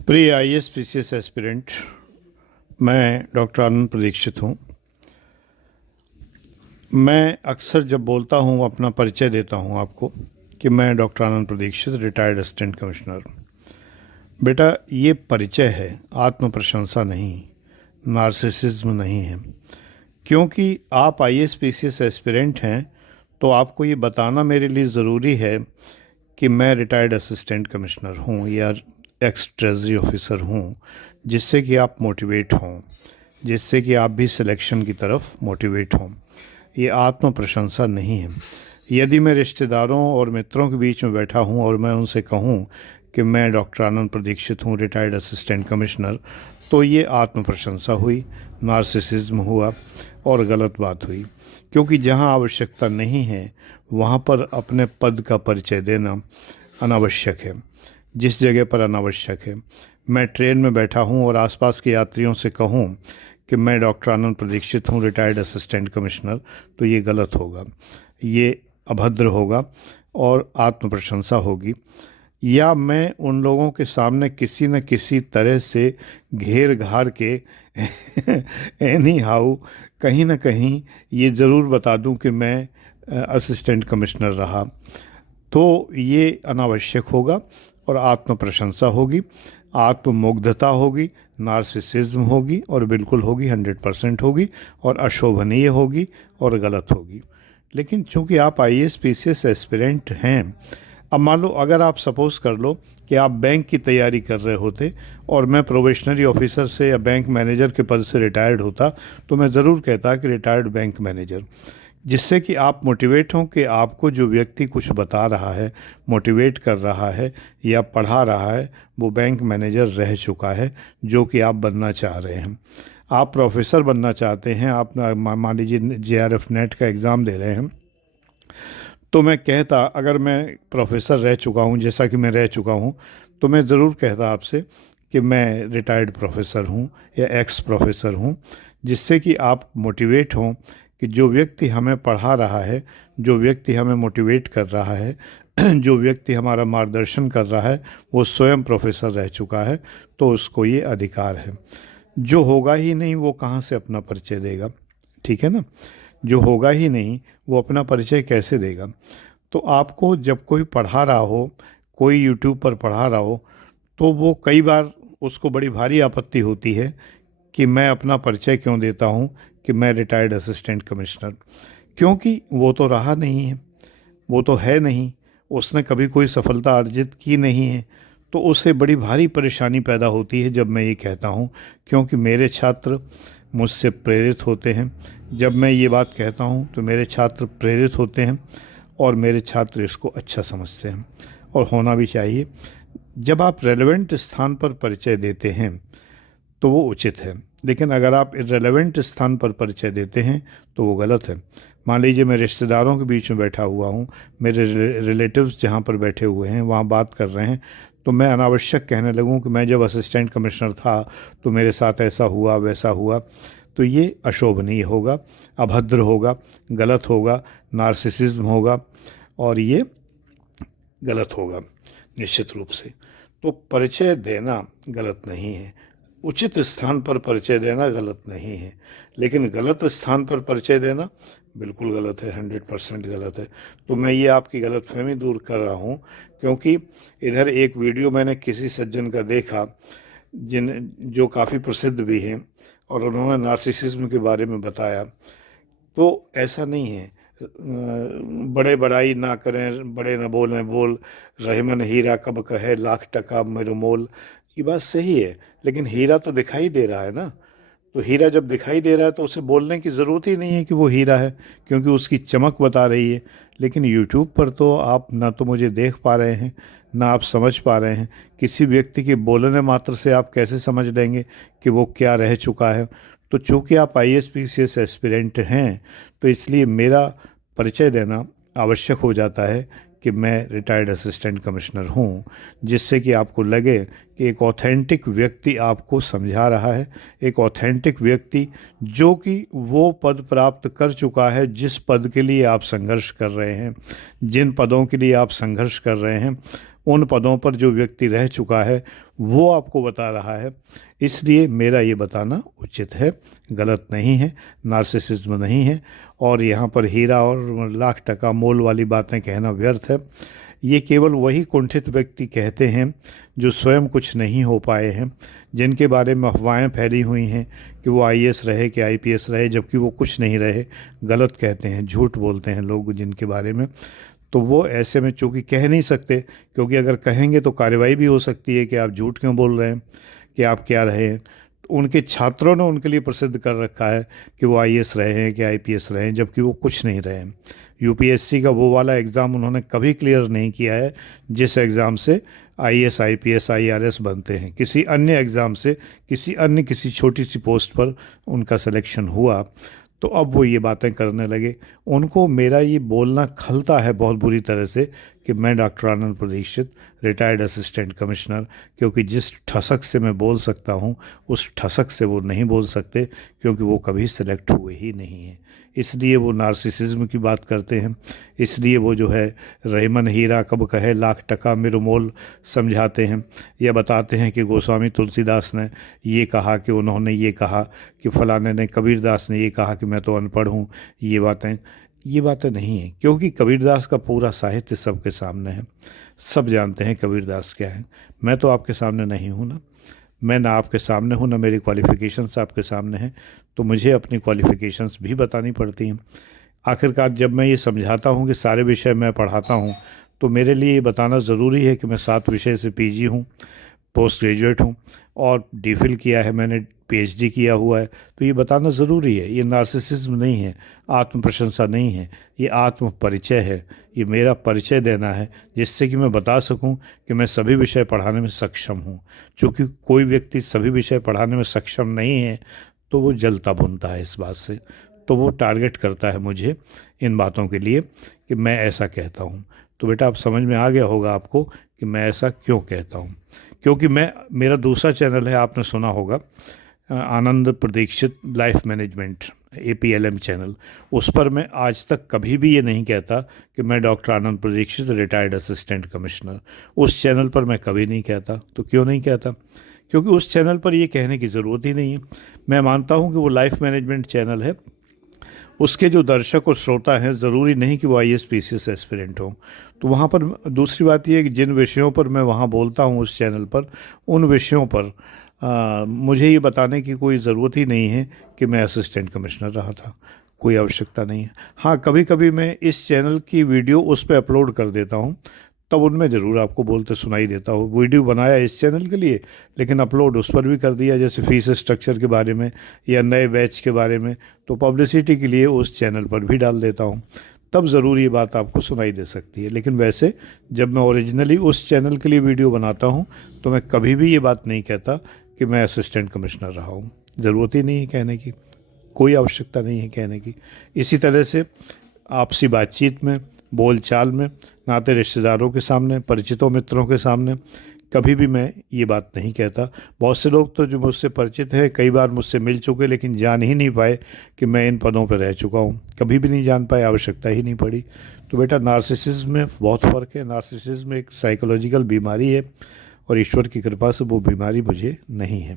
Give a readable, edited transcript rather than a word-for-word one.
प्रिय IAS PCS aspirant, मैं doctor आनंद प्रदीक्षित हूँ। मैं अक्सर जब बोलता हूँ, अपना परिचय देता हूँ आपको कि मैं डॉक्टर आनंद प्रदीक्षित, रिटायर्ड असिस्टेंट कमिश्नर। बेटा, ये परिचय है, आत्म प्रशंसा नहीं, नार्सिसिज्म नहीं है। क्योंकि आप आईएएस पीसीएस एस्पिरेंट हैं तो आपको ये बताना मेरे लिए ज़रूरी है कि मैं रिटायर्ड असिस्टेंट कमिश्नर हूँ या एक्स ट्रेजरी ऑफिसर हूँ, जिससे कि आप मोटिवेट हों, जिससे कि आप भी सिलेक्शन की तरफ मोटिवेट हों। ये आत्म प्रशंसा नहीं है। यदि मैं रिश्तेदारों और मित्रों के बीच में बैठा हूँ और मैं उनसे कहूँ कि मैं डॉक्टर आनंद प्रदीक्षित हूँ, रिटायर्ड असिस्टेंट कमिश्नर, तो ये आत्म प्रशंसा हुई, नार्सिसिज्म हुआ और गलत बात हुई। क्योंकि जहाँ आवश्यकता नहीं है वहाँ पर अपने पद का परिचय देना अनावश्यक है। जिस जगह पर अनावश्यक है, मैं ट्रेन में बैठा हूँ और आसपास के यात्रियों से कहूँ कि मैं डॉक्टर आनंद प्रदीक्षित हूँ, रिटायर्ड असिस्टेंट कमिश्नर, तो ये गलत होगा, ये अभद्र होगा और आत्म प्रशंसा होगी। या मैं उन लोगों के सामने किसी न किसी तरह से घेर घार के एनी हाउ कहीं ना कहीं ये ज़रूर बता दूं कि मैं असिस्टेंट कमिश्नर रहा, तो ये अनावश्यक होगा और आत्म प्रशंसा होगी, आत्ममुग्धता होगी, नार्सिसिज्म होगी और बिल्कुल होगी, 100% होगी और अशोभनीय होगी और गलत होगी। लेकिन चूंकि आप आईएएस पीसीएस एस्पिरेंट हैं, अब मान लो अगर आप सपोज कर लो कि आप बैंक की तैयारी कर रहे होते और मैं प्रोबेशनरी ऑफिसर से या बैंक मैनेजर के पद से रिटायर्ड होता, तो मैं ज़रूर कहता कि रिटायर्ड बैंक मैनेजर, जिससे कि आप मोटिवेट हों कि आपको जो व्यक्ति कुछ बता रहा है, मोटिवेट कर रहा है या पढ़ा रहा है, वो बैंक मैनेजर रह चुका है, जो कि आप बनना चाह रहे हैं। आप प्रोफेसर बनना चाहते हैं, आप मान लीजिए जेआरएफ नेट का एग्ज़ाम दे रहे हैं, तो मैं कहता, अगर मैं प्रोफेसर रह चुका हूँ जैसा कि मैं रह चुका हूँ, तो मैं ज़रूर कहता आपसे कि मैं रिटायर्ड प्रोफेसर हूँ या एक्स प्रोफेसर हूँ, जिससे कि आप मोटिवेट हों कि जो व्यक्ति हमें पढ़ा रहा है, जो व्यक्ति हमें मोटिवेट कर रहा है, जो व्यक्ति हमारा मार्गदर्शन कर रहा है, वो स्वयं प्रोफेसर रह चुका है, तो उसको ये अधिकार है। जो होगा ही नहीं वो कहाँ से अपना परिचय देगा? ठीक है ना? जो होगा ही नहीं वो अपना परिचय कैसे देगा? तो आपको जब कोई पढ़ा रहा हो, कोई यूट्यूब पर पढ़ा रहा हो, तो वो कई बार उसको बड़ी भारी आपत्ति होती है कि मैं अपना परिचय क्यों देता हूँ कि मैं रिटायर्ड असिस्टेंट कमिश्नर, क्योंकि वो तो रहा नहीं है, वो तो है नहीं, उसने कभी कोई सफलता अर्जित की नहीं है। तो उससे बड़ी भारी परेशानी पैदा होती है जब मैं ये कहता हूँ, क्योंकि मेरे छात्र मुझसे प्रेरित होते हैं। जब मैं ये बात कहता हूँ तो मेरे छात्र प्रेरित होते हैं और मेरे छात्र इसको अच्छा समझते हैं और होना भी चाहिए। जब आप रेलेवेंट स्थान पर परिचय देते हैं तो वो उचित है, लेकिन अगर आप इर्रेलेवेंट स्थान पर परिचय देते हैं तो वो गलत है। मान लीजिए मैं रिश्तेदारों के बीच में बैठा हुआ हूँ, मेरे रिलेटिव्स जहाँ पर बैठे हुए हैं वहाँ बात कर रहे हैं, तो मैं अनावश्यक कहने लगूँ कि मैं जब असिस्टेंट कमिश्नर था तो मेरे साथ ऐसा हुआ वैसा हुआ, तो ये अशोभनीय होगा, अभद्र होगा, गलत होगा, नार्सिसिज्म होगा और ये गलत होगा निश्चित रूप से। तो परिचय देना गलत नहीं है, उचित स्थान पर परिचय देना गलत नहीं है, लेकिन गलत स्थान पर परिचय देना बिल्कुल गलत है, 100% गलत है। तो मैं ये आपकी गलतफहमी दूर कर रहा हूँ, क्योंकि इधर एक वीडियो मैंने किसी सज्जन का देखा जो काफ़ी प्रसिद्ध भी हैं और उन्होंने नार्सिसिज्म के बारे में बताया। तो ऐसा नहीं है, बड़े बड़ाई ना करें, बड़े न बोलें, बोल रहे मन हीरा कब कहे लाख टका मेरो मोल। ये बात सही है, लेकिन हीरा तो दिखाई दे रहा है ना, तो हीरा जब दिखाई दे रहा है तो उसे बोलने की ज़रूरत ही नहीं है कि वो हीरा है, क्योंकि उसकी चमक बता रही है। लेकिन यूट्यूब पर तो आप ना तो मुझे देख पा रहे हैं, ना आप समझ पा रहे हैं। किसी व्यक्ति के बोलने मात्र से आप कैसे समझ लेंगे कि वो क्या रह चुका है? तो चूँकि आप आईएएस पीसीएस एस्पिरेंट हैं, तो इसलिए मेरा परिचय देना आवश्यक हो जाता है कि मैं रिटायर्ड असिस्टेंट कमिश्नर हूँ, जिससे कि आपको लगे कि एक ऑथेंटिक व्यक्ति आपको समझा रहा है, एक ऑथेंटिक व्यक्ति जो कि वो पद प्राप्त कर चुका है जिस पद के लिए आप संघर्ष कर रहे हैं, जिन पदों के लिए आप संघर्ष कर रहे हैं, उन पदों पर जो व्यक्ति रह चुका है वो आपको बता रहा है, इसलिए मेरा ये बताना उचित है, गलत नहीं है, नार्सिसिज्म नहीं है। और यहाँ पर हीरा और लाख टका मोल वाली बातें कहना व्यर्थ है। ये केवल वही कुंठित व्यक्ति कहते हैं जो स्वयं कुछ नहीं हो पाए हैं, जिनके बारे में अफवाहें फैली हुई हैं कि वो आईएएस रहे कि आईपीएस रहे, जबकि वो कुछ नहीं रहे। गलत कहते हैं, झूठ बोलते हैं लोग जिनके बारे में। तो वो ऐसे में चूँकि कह नहीं सकते, क्योंकि अगर कहेंगे तो कार्रवाई भी हो सकती है कि आप झूठ क्यों बोल रहे हैं, कि आप क्या रहे हैं। तो उनके छात्रों ने उनके लिए प्रसिद्ध कर रखा है कि वो आईएएस रहे हैं कि आईपीएस रहे हैं, जबकि वो कुछ नहीं रहे हैं। यूपीएससी का वो वाला एग्ज़ाम उन्होंने कभी क्लियर नहीं किया है जिस एग्ज़ाम से आईएएस आईपीएस आईआरएस बनते हैं। किसी अन्य एग्ज़ाम से किसी छोटी सी पोस्ट पर उनका सिलेक्शन हुआ, तो अब वो ये बातें करने लगे। उनको मेरा ये बोलना खलता है बहुत बुरी तरह से कि मैं डॉक्टर आनंद प्रदीक्षित रिटायर्ड असिस्टेंट कमिश्नर, क्योंकि जिस ठसक से मैं बोल सकता हूँ उस ठसक से वो नहीं बोल सकते, क्योंकि वो कभी सेलेक्ट हुए ही नहीं हैं। इसलिए वो नार्सिसिज्म की बात करते हैं, इसलिए वो जो है रहीमन हीरा कब कहे लाख टका मिरमोल समझाते हैं, या बताते हैं कि गोस्वामी तुलसीदास ने ये कहा कि उन्होंने ये कहा कि फलाने ने, कबीरदास ने ये कहा कि मैं तो अनपढ़ हूँ। ये बातें नहीं हैं, क्योंकि कबीरदास का पूरा साहित्य सबके सामने है, सब जानते हैं कबीरदास क्या है। मैं तो आपके सामने नहीं हूँ ना, मैं ना आपके सामने हूँ, ना मेरी क्वालिफ़िकेशंस आपके सामने हैं, तो मुझे अपनी क्वालिफ़िकेशंस भी बतानी पड़ती हैं। आखिरकार जब मैं ये समझाता हूँ कि सारे विषय मैं पढ़ाता हूँ, तो मेरे लिए ये बताना ज़रूरी है कि मैं 7 विषय से पीजी हूँ, पोस्ट ग्रेजुएट हूँ, और डीफिल किया है मैंने, पीएचडी किया हुआ है। तो ये बताना ज़रूरी है। ये नार्सिसिज्म नहीं है, आत्म प्रशंसा नहीं है, ये आत्म परिचय है। ये मेरा परिचय देना है, जिससे कि मैं बता सकूं कि मैं सभी विषय पढ़ाने में सक्षम हूं। चूँकि कोई व्यक्ति सभी विषय पढ़ाने में सक्षम नहीं है, तो वो जलता भुनता है इस बात से, तो वो टारगेट करता है मुझे इन बातों के लिए कि मैं ऐसा कहता हूँ। तो बेटा अब समझ में आ गया होगा आपको कि मैं ऐसा क्यों कहता हूँ। क्योंकि मेरा दूसरा चैनल है, आपने सुना होगा, Anand Pradikshit life management, APLM channel. उस पर मैं आज तक कभी भी ये नहीं कहता कि मैं डॉक्टर आनंद प्रदीक्षित रिटायर्ड असिस्टेंट कमिश्नर। उस चैनल पर मैं कभी नहीं कहता। तो क्यों नहीं कहता? क्योंकि उस चैनल पर ये कहने की ज़रूरत ही नहीं है। मैं मानता हूँ कि वो लाइफ मैनेजमेंट चैनल है, उसके जो दर्शक और श्रोता हैं ज़रूरी नहीं कि वो IAS PCS एस्पिरेंट हों। तो वहाँ पर दूसरी बात ये है कि जिन विषयों पर मैं वहाँ बोलता हूँ उस चैनल पर, उन विषयों पर मुझे ये बताने की कोई ज़रूरत ही नहीं है कि मैं असिस्टेंट कमिश्नर रहा था, कोई आवश्यकता नहीं है। हाँ, कभी कभी मैं इस चैनल की वीडियो उस पर अपलोड कर देता हूँ, तब उनमें ज़रूर आपको बोलते सुनाई देता हूँ। वीडियो बनाया इस चैनल के लिए, लेकिन अपलोड उस पर भी कर दिया, जैसे फीस स्ट्रक्चर के बारे में या नए बैच के बारे में, तो पब्लिसिटी के लिए उस चैनल पर भी डाल देता हूँ, तब ज़रूर ये बात आपको सुनाई दे सकती है। लेकिन वैसे जब मैं ओरिजिनली उस चैनल के लिए वीडियो बनाता हूँ, तो मैं कभी भी ये बात नहीं कहता कि मैं असिस्टेंट कमिश्नर रहा हूँ। ज़रूरत ही नहीं है कहने की, कोई आवश्यकता नहीं है कहने की। इसी तरह से आपसी बातचीत में, बोलचाल में, नाते रिश्तेदारों के सामने, परिचितों मित्रों के सामने कभी भी मैं ये बात नहीं कहता। बहुत से लोग तो जो मुझसे परिचित हैं, कई बार मुझसे मिल चुके, लेकिन जान ही नहीं पाए कि मैं इन पदों पर रह चुका हूँ। कभी भी नहीं जान पाए, आवश्यकता ही नहीं पड़ी। तो बेटा नार्सिसिज्म में बहुत फ़र्क है। नार्सिसिज्म एक साइकोलॉजिकल बीमारी है, और ईश्वर की कृपा से वो बीमारी मुझे नहीं है।